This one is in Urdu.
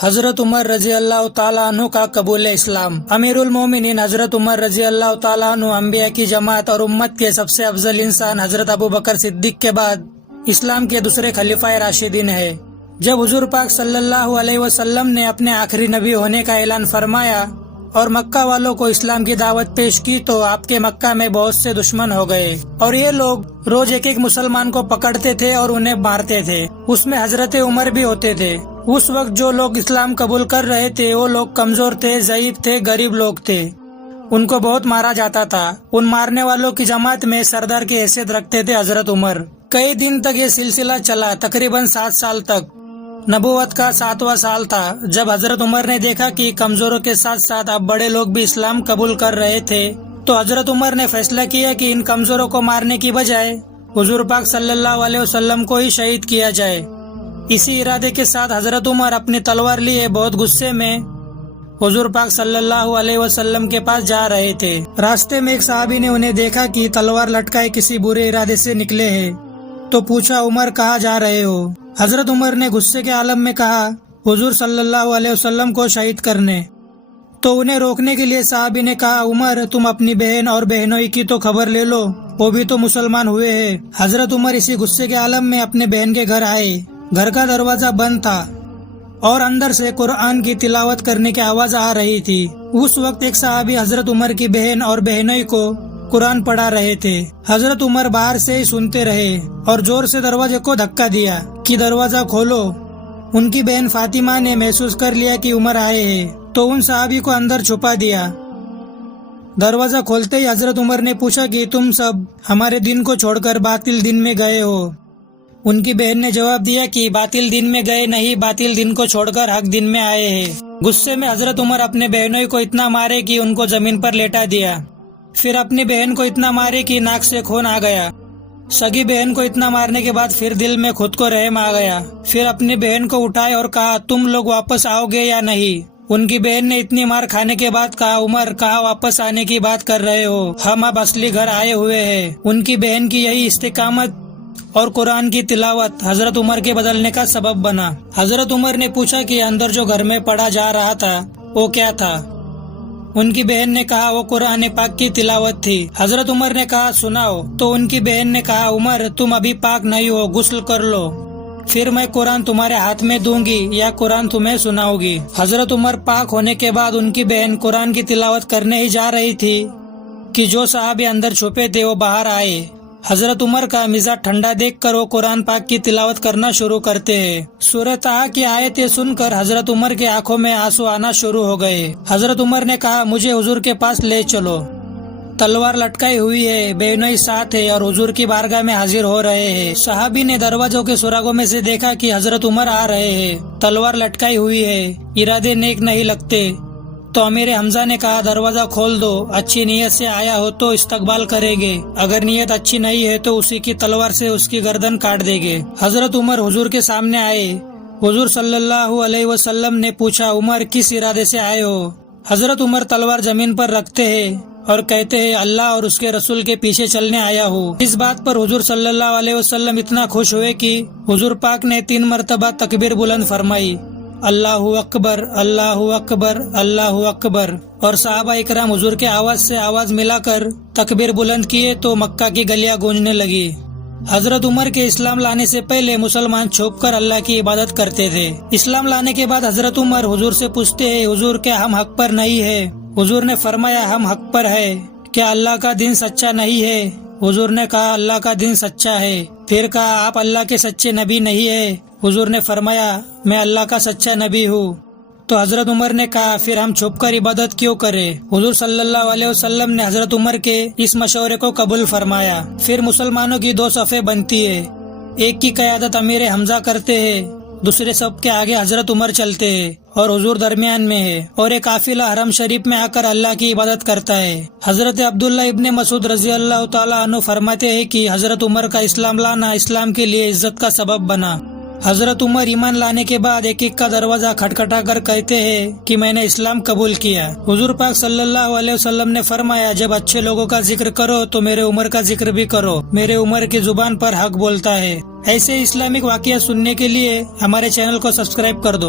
حضرت عمر رضی اللہ تعالیٰ عنہ کا قبول اسلام۔ امیر المومنین حضرت عمر رضی اللہ تعالیٰ عنہ انبیاء کی جماعت اور امت کے سب سے افضل انسان حضرت ابو بکر صدیق کے بعد اسلام کے دوسرے خلیفہ راشدین ہے۔ جب حضور پاک صلی اللہ علیہ وسلم نے اپنے آخری نبی ہونے کا اعلان فرمایا اور مکہ والوں کو اسلام کی دعوت پیش کی تو آپ کے مکہ میں بہت سے دشمن ہو گئے اور یہ لوگ روز ایک مسلمان کو پکڑتے تھے اور انہیں مارتے تھے۔ اس میں حضرت عمر بھی ہوتے تھے۔ اس وقت جو لوگ اسلام قبول کر رہے تھے وہ لوگ کمزور تھے، ضعیف تھے، غریب لوگ تھے، ان کو بہت مارا جاتا تھا۔ ان مارنے والوں کی جماعت میں سردار کی حیثیت رکھتے تھے حضرت عمر۔ کئی دن تک یہ سلسلہ چلا، تقریباً 7 سال تک۔ نبوت کا 7واں سال تھا جب حضرت عمر نے دیکھا کہ کمزوروں کے ساتھ ساتھ اب بڑے لوگ بھی اسلام قبول کر رہے تھے، تو حضرت عمر نے فیصلہ کیا کہ ان کمزوروں کو مارنے کی بجائے حضور پاک صلی اللہ علیہ وسلم کو ہی شہید کیا جائے۔ اسی ارادے کے ساتھ حضرت عمر اپنی تلوار لیے بہت غصے میں حضور پاک صلی اللہ علیہ وسلم کے پاس جا رہے تھے۔ راستے میں ایک صحابی نے انہیں دیکھا کہ تلوار لٹکائے کسی برے ارادے سے نکلے ہیں، تو پوچھا عمر کہاں جا رہے ہو؟ حضرت عمر نے غصے کے عالم میں کہا حضور صلی اللہ علیہ وسلم کو شہید کرنے۔ تو انہیں روکنے کے لیے صحابی نے کہا عمر تم اپنی بہن اور بہنوئی کی تو خبر لے لو، وہ بھی تو مسلمان ہوئے ہیں۔ حضرت عمر اسی غصے کے عالم میں اپنے بہن کے گھر آئے۔ گھر کا دروازہ بند تھا اور اندر سے قرآن کی تلاوت کرنے کی آواز آ رہی تھی۔ اس وقت ایک صحابی حضرت عمر کی بہن اور بہنوئی کو قرآن پڑھا رہے تھے۔ حضرت عمر باہر سے ہی سنتے رہے اور زور سے دروازے کو دھکا دیا کہ دروازہ کھولو۔ ان کی بہن فاطمہ نے محسوس کر لیا کہ عمر آئے ہیں تو ان صحابی کو اندر چھپا دیا۔ دروازہ کھولتے ہی حضرت عمر نے پوچھا کہ تم سب ہمارے دین کو چھوڑ کر باطل دین میں گئے ہو؟ ان کی بہن نے جواب دیا کہ باطل دین میں گئے نہیں، باطل دین کو چھوڑ کر حق دین میں آئے ہیں۔ غصے میں حضرت عمر اپنے بہنوئی کو اتنا مارے کہ ان کو زمین پر لیٹا دیا، پھر اپنی بہن کو اتنا مارے کہ ناک سے خون آ گیا۔ سگی بہن کو اتنا مارنے کے بعد پھر دل میں خود کو رحم آ گیا، پھر اپنی بہن کو اٹھائے اور کہا تم لوگ واپس آؤ گے یا نہیں؟ ان کی بہن نے اتنی مار کھانے کے بعد کہا عمر کہاں واپس آنے کی بات کر رہے ہو، ہم اب اصلی گھر آئے ہوئے ہیں۔ ان کی بہن کی یہی استقامت اور قرآن کی تلاوت حضرت عمر کے بدلنے کا سبب بنا۔ حضرت عمر نے پوچھا کہ اندر جو گھر میں پڑھا جا رہا تھا وہ کیا تھا؟ ان کی بہن نے کہا وہ قرآن پاک کی تلاوت تھی۔ حضرت عمر نے کہا سناؤ، تو ان کی بہن نے کہا عمر تم ابھی پاک نہیں ہو، غسل کر لو، پھر میں قرآن تمہارے ہاتھ میں دوں گی یا قرآن تمہیں سناؤ گی۔ حضرت عمر پاک ہونے کے بعد ان کی بہن قرآن کی تلاوت کرنے ہی جا رہی تھی کہ جو صحابی اندر چھپے تھے وہ باہر آئے۔ حضرت عمر کا مزاج ٹھنڈا دیکھ کر وہ قرآن پاک کی تلاوت کرنا شروع کرتے ہیں۔ سورہ طٰہٰ کی آیتیں سن کر حضرت عمر کے آنکھوں میں آنسو آنا شروع ہو گئے۔ حضرت عمر نے کہا مجھے حضور کے پاس لے چلو۔ تلوار لٹکائی ہوئی ہے، بہنوئی ساتھ ہے اور حضور کی بارگاہ میں حاضر ہو رہے ہیں۔ صحابی نے دروازوں کے سراغوں میں سے دیکھا کہ حضرت عمر آ رہے ہیں، تلوار لٹکائی ہوئی ہے، ارادے نیک نہیں لگتے۔ تو امیر حمزہ نے کہا دروازہ کھول دو، اچھی نیت سے آیا ہو تو استقبال کریں گے، اگر نیت اچھی نہیں ہے تو اسی کی تلوار سے اس کی گردن کاٹ دیں گے۔ حضرت عمر حضور کے سامنے آئے۔ حضور صلی اللہ علیہ وسلم نے پوچھا عمر کس ارادے سے آئے ہو؟ حضرت عمر تلوار زمین پر رکھتے ہیں اور کہتے ہیں اللہ اور اس کے رسول کے پیچھے چلنے آیا ہوں۔ اس بات پر حضور صلی اللہ علیہ وسلم اتنا خوش ہوئے کہ حضور پاک نے 3 مرتبہ تکبیر بلند فرمائی، اللہ اکبر، اللہ اکبر، اللہ اکبر، اور صحابہ اکرام حضور کے آواز سے آواز ملا کر تکبیر بلند کیے تو مکہ کی گلیاں گونجنے لگی۔ حضرت عمر کے اسلام لانے سے پہلے مسلمان چھپ کر اللہ کی عبادت کرتے تھے۔ اسلام لانے کے بعد حضرت عمر حضور سے پوچھتے ہیں حضور کیا ہم حق پر نہیں ہے؟ حضور نے فرمایا ہم حق پر ہے۔ کیا اللہ کا دین سچا نہیں ہے؟ حضور نے کہا اللہ کا دین سچا ہے۔ پھر کہا آپ اللہ کے سچے نبی نہیں ہے؟ حضور نے فرمایا میں اللہ کا سچا نبی ہوں۔ تو حضرت عمر نے کہا پھر ہم چھپ کر عبادت کیوں کریں؟ حضور صلی اللہ علیہ وسلم نے حضرت عمر کے اس مشورے کو قبول فرمایا۔ پھر مسلمانوں کی 2 صفیں بنتی ہے، ایک کی قیادت امیر حمزہ کرتے ہیں، دوسرے سب کے آگے حضرت عمر چلتے ہیں اور حضور درمیان میں ہے، اور ایک قافلہ حرم شریف میں آ کر اللہ کی عبادت کرتا ہے۔ حضرت عبداللہ ابن مسعود رضی اللہ تعالیٰ عنہ فرماتے ہیں کہ حضرت عمر کا اسلام لانا اسلام کے لیے عزت کا سبب بنا۔ حضرت عمر ایمان لانے کے بعد ایک ایک کا دروازہ کھٹکھٹا کر کہتے ہیں کہ میں نے اسلام قبول کیا۔ حضور پاک صلی اللہ علیہ وسلم نے فرمایا جب اچھے لوگوں کا ذکر کرو تو میرے عمر کا ذکر بھی کرو، میرے عمر کی زبان پر حق بولتا ہے۔ ایسے اسلامک واقعہ سننے کے لیے ہمارے چینل کو سبسکرائب کر دو۔